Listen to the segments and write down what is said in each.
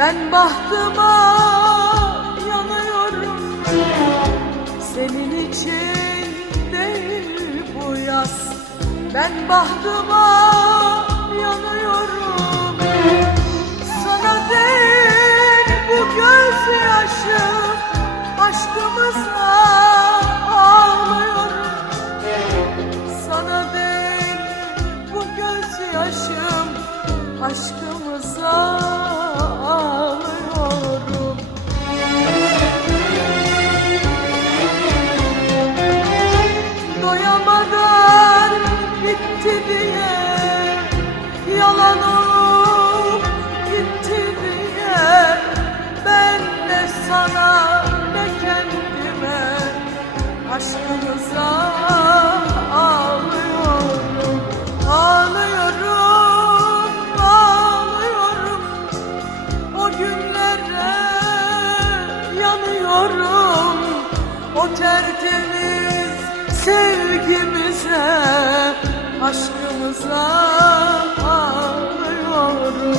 Ben bahtıma yanıyorum. Senin için değil bu yaz. Ben bahtıma yanıyorum. Sana değil bu gözyaşım Aşkımıza ağlıyorum. Sana değil bu gözyaşım aşkımıza tertemiz sevgimize Aşkımıza ağlıyorum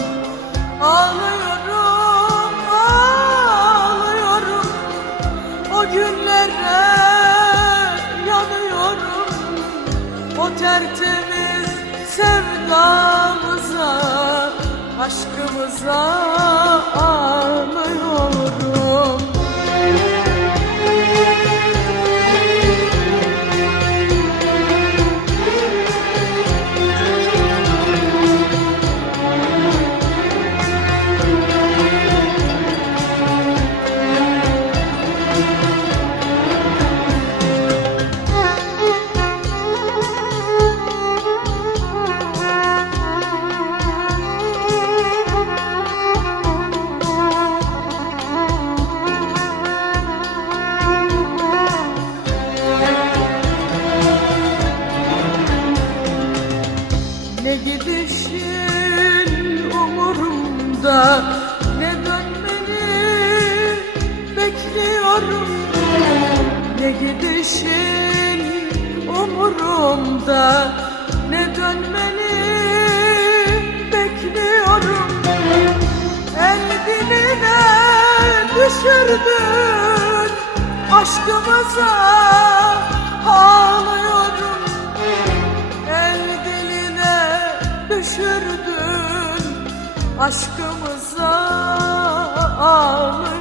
Ağlıyorum, ağlıyorum. O günlere yanıyorum O tertemiz sevdamıza Aşkımıza ağlıyorum Ne gidişin umurumda? Ne dönmeni bekliyorum. El diline düşürdün Aşkımıza ağlıyorum. El diline düşürdün Aşkımıza ağlıyorum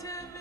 to be.